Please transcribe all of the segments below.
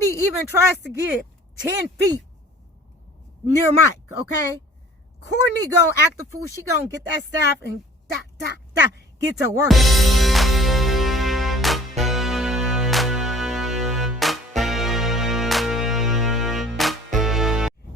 Cindy even tries to get 10 feet near Mike, okay? Courtney gonna act the fool. She gonna get that staff and get to work.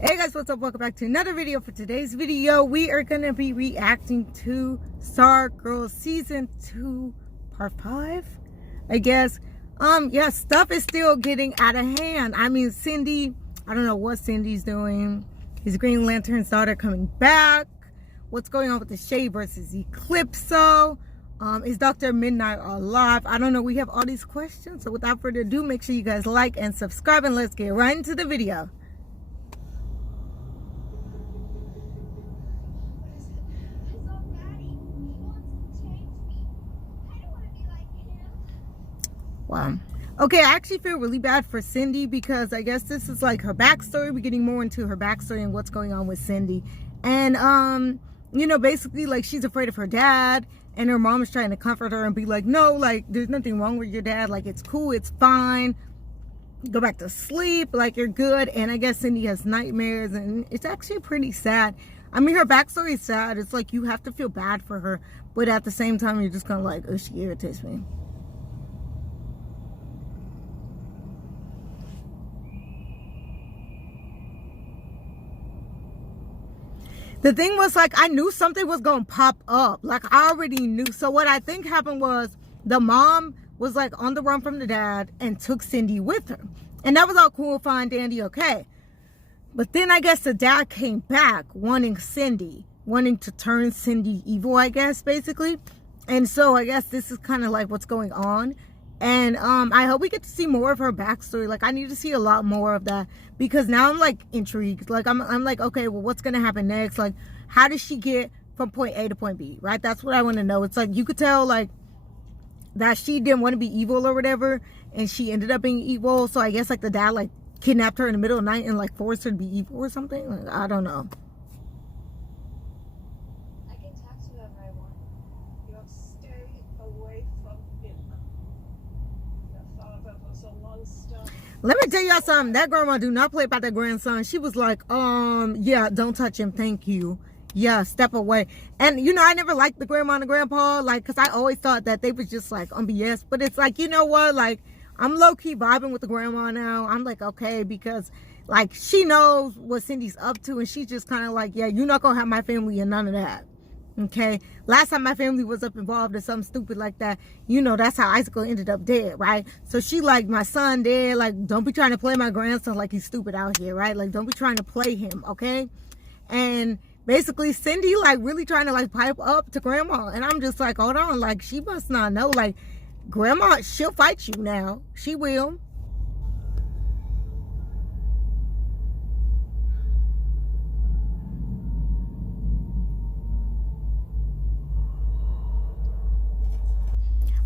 Hey guys, what's up? Welcome back to another video. For today's video, we are gonna be reacting to STARGIRL season 2 part 5, I guess. Yeah, stuff is still getting out of hand. I mean, Cindy, I don't know what Cindy's doing. Is Green Lantern's daughter coming back? What's going on with the Shade versus Eclipso? Is Dr. Midnight alive? I don't know. We have all these questions. So without further ado, make sure you guys like and subscribe, and let's get right into the video. Wow. Okay, I actually feel really bad for Cindy because I guess this is like her backstory. We're getting more into her backstory and what's going on with Cindy. And, you know, basically, like, she's afraid of her dad, and her mom is trying to comfort her and be like, no, like, there's nothing wrong with your dad. Like, it's cool, it's fine. Go back to sleep, like, you're good. And I guess Cindy has nightmares, and it's actually pretty sad. I mean, her backstory is sad. It's like you have to feel bad for her, but at the same time, you're just kind of like, oh, she irritates me. The thing was, like, I knew something was going to pop up. Like, I already knew. So what I think happened was the mom was, like, on the run from the dad and took Cindy with her. And that was all cool, fine, dandy, okay. But then I guess the dad came back wanting Cindy, wanting to turn Cindy evil, I guess, basically. And so I guess this is kind of like what's going on. And I hope we get to see more of her backstory. Like, I need to see a lot more of that, because now I'm like intrigued. Like, I'm like, okay, well, what's gonna happen next? Like, how does she get from point A to point B, right? That's what I want to know. It's like, you could tell, like, that she didn't want to be evil or whatever, and she ended up being evil. So I guess, like, the dad, like, kidnapped her in the middle of the night and, like, forced her to be evil or something. Like, I don't know. I can tax whoever I want. You have to stay away from him. I thought about this a long stuff. Let me tell y'all something. That grandma do not play about that grandson. She was like, yeah, don't touch him. Thank you. Yeah, step away. And, you know, I never liked the grandma and the grandpa, like, because I always thought that they was just, like, on BS. But it's like, you know what? Like, I'm low-key vibing with the grandma now. I'm like, okay, because, like, she knows what Cindy's up to. And she's just kind of like, yeah, you're not going to have my family and none of that. Okay, last time my family was up involved in something stupid like that, you know, that's how Icicle ended up dead, right? So she like, my son dead, like, don't be trying to play my grandson like he's stupid out here, right? Like, don't be trying to play him, okay? And basically Cindy like really trying to like pipe up to grandma, and I'm just like, hold on, like, she must not know, like, grandma, she'll fight you now, she will.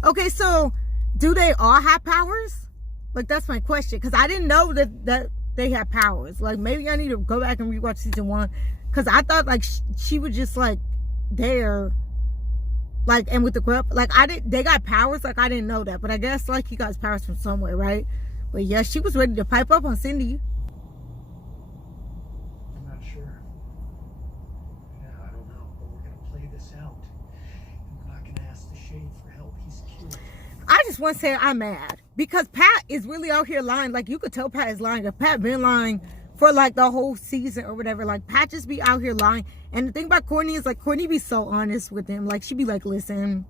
Okay, so do they all have powers? Like, that's my question, because I didn't know that they had powers. Like, maybe I need to go back and rewatch season 1, because I thought like she was just like there, like, and with the grip, like, they got powers. Like, I didn't know that, but I guess like he got powers from somewhere, right? But yeah, she was ready to pipe up on Cindy. I'm not sure. Yeah, I don't know, but we're gonna play this out. We're not gonna ask the Shade for help. He's killed. I just want to say I'm mad because Pat is really out here lying. Like, you could tell Pat is lying. If Pat been lying for like the whole season or whatever, like, Pat just be out here lying. And the thing about Courtney is, like, Courtney be so honest with him. Like, she be like, listen,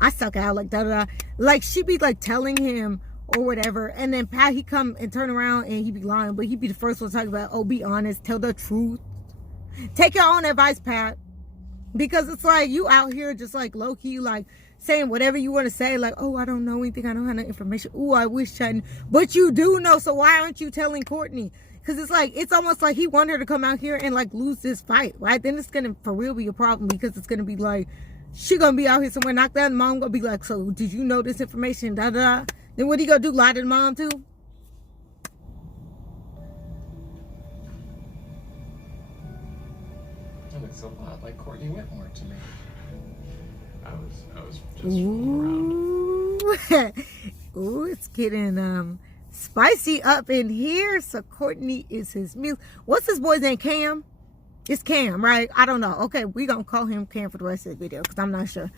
I suck out, like, da-da-da. Like, she be like telling him or whatever. And then Pat, he come and turn around and he be lying, but he be the first one to talk about, oh, be honest, tell the truth. Take your own advice, Pat. Because it's like, you out here just like low-key, like, saying whatever you want to say, like, oh, I don't know anything, I don't have no information, oh, I wish I knew. But you do know, so why aren't you telling Courtney? Because it's like, it's almost like he wanted her to come out here and like lose this fight, right? Then it's gonna for real be a problem, because it's gonna be like, she gonna be out here somewhere knocked out, and mom gonna be like, so did you know this information, da da da. Then what he gonna do, lie to the mom too? That looks a lot like Courtney Whitmore to me. I was just fooling around. Ooh, it's getting spicy up in here. So Courtney is his muse. What's this boy's name? Cam? It's Cam, right? I don't know. Okay, we gonna call him Cam for the rest of the video because I'm not sure.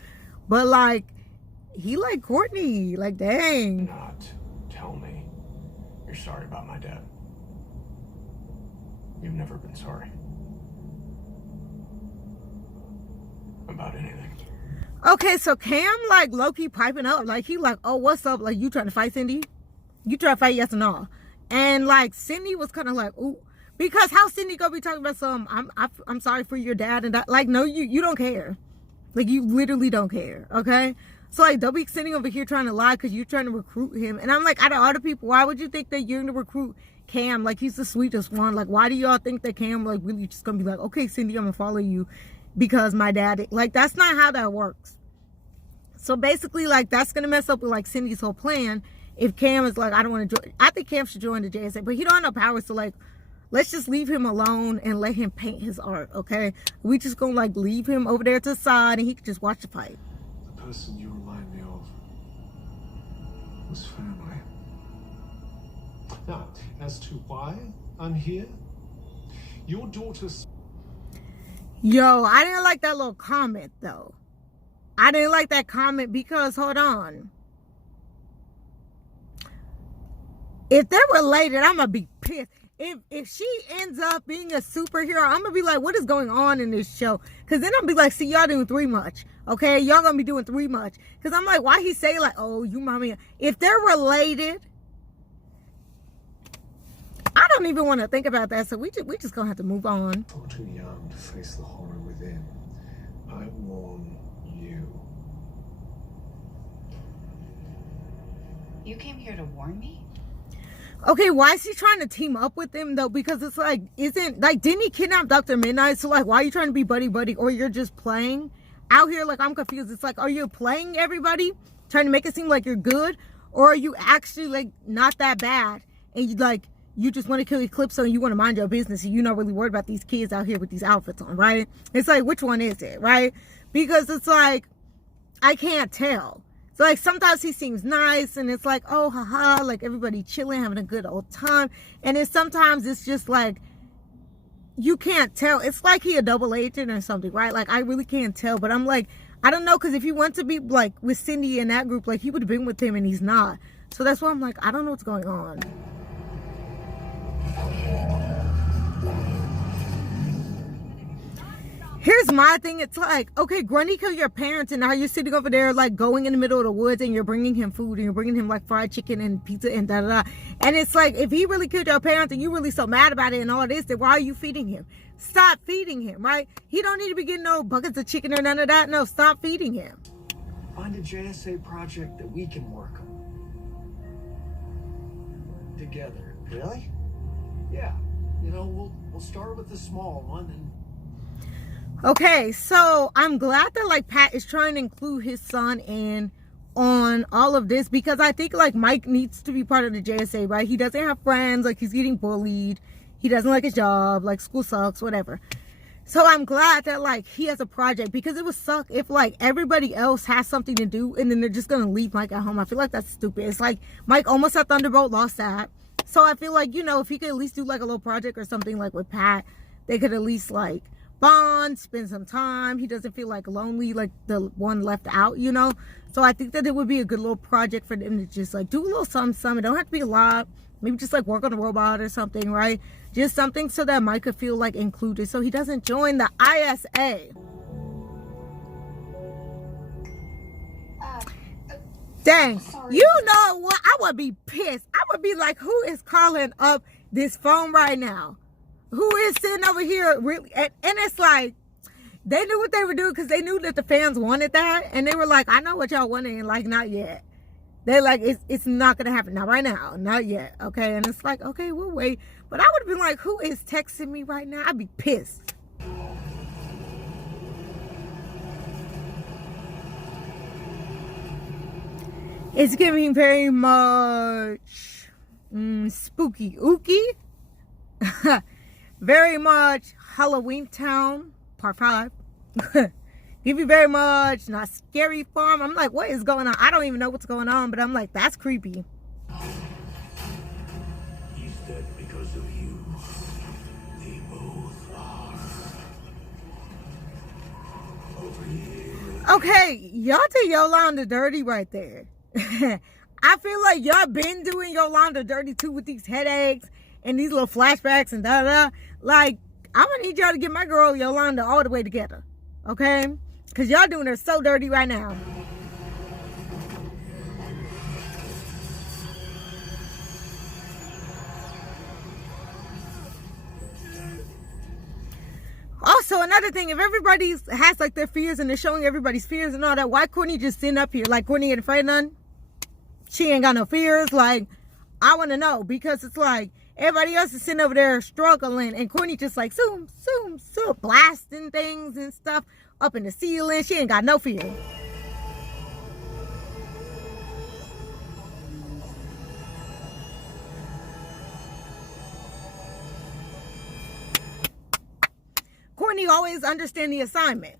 But like, he like Courtney. Like, dang. Not tell me you're sorry about my dad. You've never been sorry about anything. Okay, so Cam like low-key piping up. Like, he like, oh, what's up? Like, you trying to fight Cindy? You trying to fight, yes or no? And like, Cindy was kind of like, ooh. Because how Cindy gonna be talking about some, I'm sorry for your dad and that. Like, no, you don't care. Like, you literally don't care, okay? So like, don't be sitting over here trying to lie because you're trying to recruit him. And I'm like, out of all the people, why would you think that you're gonna recruit Cam? Like, he's the sweetest one. Like, why do y'all think that Cam like really just gonna be like, okay, Cindy, I'm gonna follow you because my dad, like, that's not how that works. So basically, like, that's gonna mess up with like Cindy's whole plan. If Cam is like, I don't want to join, I think Cam should join the JSA, but he don't have no power. So like, let's just leave him alone and let him paint his art, okay? We just gonna like leave him over there to the side and he can just watch the fight. The person you remind me of was family. Now, as to why I'm here, your daughter's... Yo, I didn't like that little comment though. I didn't like that comment because, hold on. If they're related, I'm gonna be pissed. If she ends up being a superhero, I'm gonna be like, what is going on in this show? Because then I'll be like, see, y'all doing too much. Okay, y'all gonna be doing too much. Because I'm like, why he say like, oh, you mommy? If they're related, I don't even want to think about that. So we just gonna have to move on. You're too young to face the horror within. I warn you. You came here to warn me? Okay, why is he trying to team up with them though? Because it's like, didn't he kidnap Dr. Midnight? So like, why are you trying to be buddy? Or you're just playing? Out here, like, I'm confused. It's like, are you playing everybody? Trying to make it seem like you're good? Or are you actually like not that bad? And you just want to kill Eclipso and you want to mind your business and you're not really worried about these kids out here with these outfits on, right? It's like, which one is it, right? Because it's like, I can't tell. So like, sometimes he seems nice and it's like, oh, haha, like everybody chilling, having a good old time. And then sometimes it's just like, you can't tell. It's like he a double agent or something, right? Like, I really can't tell. But I'm like, I don't know, because if he wants to be like with Cindy in that group, like he would have been with him and he's not. So that's why I'm like, I don't know what's going on. Here's my thing. It's like, okay, Grundy killed your parents and now you're sitting over there like going in the middle of the woods and you're bringing him food and you're bringing him like fried chicken and pizza and da-da-da. And it's like, if he really killed your parents and you're really so mad about it and all this, then why are you feeding him? Stop feeding him, right? He don't need to be getting no buckets of chicken or none of that. No, stop feeding him. Find a JSA project that we can work on together. Really? Yeah. You know, we'll start with the small one and... Okay, so I'm glad that like Pat is trying to include his son in on all of this, because I think like Mike needs to be part of the JSA, right? He doesn't have friends, like he's getting bullied, he doesn't like his job, like school sucks, whatever. So I'm glad that like he has a project, because it would suck if like everybody else has something to do and then they're just gonna leave Mike at home. I feel like that's stupid. It's like Mike almost had Thunderbolt, lost that. So I feel like, you know, if he could at least do like a little project or something like with Pat, they could at least like bond, spend some time. He doesn't feel like lonely, like the one left out, you know. So I think that it would be a good little project for them to just like do a little something. It don't have to be a lot. Maybe just like work on a robot or something, right? Just something so that Mike could feel like included, so he doesn't join the ISA. Dang, sorry. You know what? I would be pissed. I would be like, who is calling up this phone right now? Who is sitting over here really? And it's like, they knew what they were doing because they knew that the fans wanted that. And they were like, I know what y'all wanted, and like, not yet. They're like, it's not going to happen. Not right now. Not yet. Okay. And it's like, okay, we'll wait. But I would have been like, who is texting me right now? I'd be pissed. It's giving very much spooky ooky. Very much Halloween Town, part 5. Give you very much Not Scary Farm. I'm like, what is going on? I don't even know what's going on, but I'm like, that's creepy. dead because of you. They both are. Over here. Okay, y'all did Yolanda dirty right there. I feel like y'all been doing Yolanda dirty too with these headaches and these little flashbacks and da-da. Like, I'm gonna need y'all to get my girl Yolanda all the way together. Okay? Because y'all doing her so dirty right now. Also, another thing, if everybody has like their fears and they're showing everybody's fears and all that, why Courtney just sitting up here? Like, Courtney ain't afraid of none? She ain't got no fears? Like, I want to know, because it's like everybody else is sitting over there struggling and Courtney just like zoom, zoom, zoom, blasting things and stuff up in the ceiling. She ain't got no fear. Courtney always understand the assignment.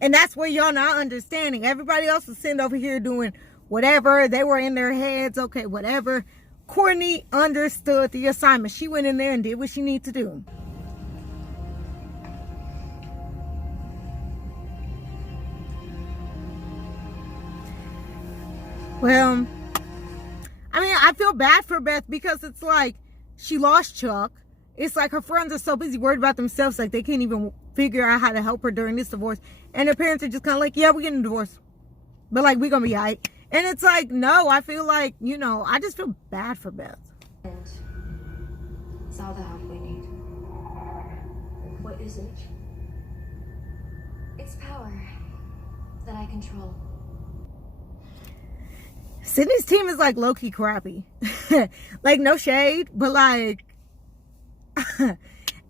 And that's where y'all not understanding. Everybody else is sitting over here doing whatever. They were in their heads. Okay, whatever. Courtney understood the assignment. She went in there and did what she needed to do. Well, I mean, I feel bad for Beth because it's like she lost Chuck. It's like her friends are so busy worried about themselves, like they can't even figure out how to help her during this divorce. And her parents are just kind of like, yeah, we're getting a divorce, but like, we're going to be all right. And it's like, no, I feel like, you know, I just feel bad for Beth. And it's all the help we need. What is it? It's power that I control. Sydney's team is like low-key crappy. Like, no shade, but like, and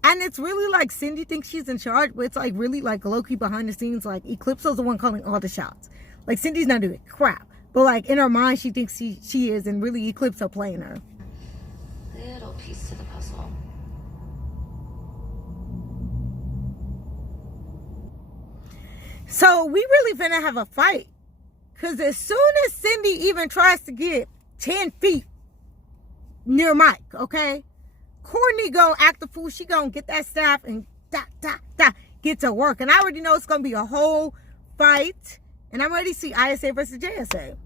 it's really like Cindy thinks she's in charge, but it's like really like low-key behind the scenes. Like, Eclipso's the one calling all the shots. Like, Cindy's not doing crap, but like in her mind she thinks she is, and really Eclipso playing her. Little piece to the puzzle. So we really finna have a fight, because as soon as Cindy even tries to get 10 feet near Mike, okay, Courtney gonna act the fool. She gonna get that staff and get to work. And I already know it's gonna be a whole fight. And I'm ready to see ISA versus JSA.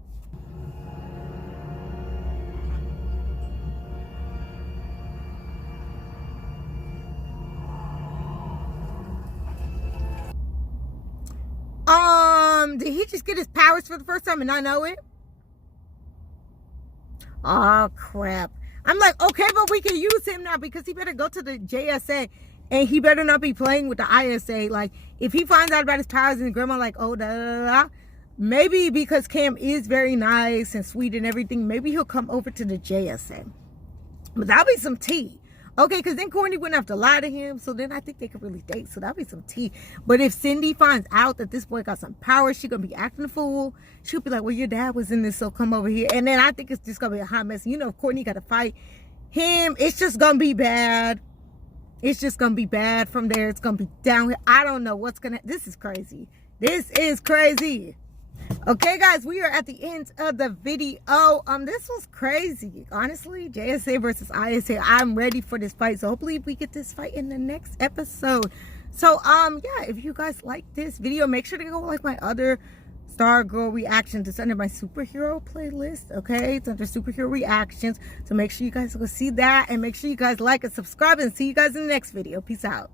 Did he just get his powers for the first time and not know it? Oh, crap. I'm like, okay, but we can use him now, because he better go to the JSA and he better not be playing with the ISA. Like, if he finds out about his powers and grandma like, oh, maybe because Cam is very nice and sweet and everything, maybe he'll come over to the JSA. But that'll be some tea. Okay, because then Courtney wouldn't have to lie to him. So then I think they could really date. So that'll be some tea. But if Cindy finds out that this boy got some power, she's going to be acting a fool. She'll be like, well, your dad was in this, so come over here. And then I think it's just going to be a hot mess. You know, if Courtney got to fight him, it's just going to be bad. It's just going to be bad from there. It's going to be downhill. I don't know what's going to... This is crazy. This is crazy. Okay, guys, we are at the end of the video. This was crazy. Honestly, JSA versus ISA. I'm ready for this fight. So hopefully we get this fight in the next episode. So, yeah, if you guys like this video, make sure to go like my other STARGIRL reactions. It's under my superhero playlist, okay? It's under superhero reactions. So make sure you guys go see that, and make sure you guys like and subscribe, and see you guys in the next video. Peace out.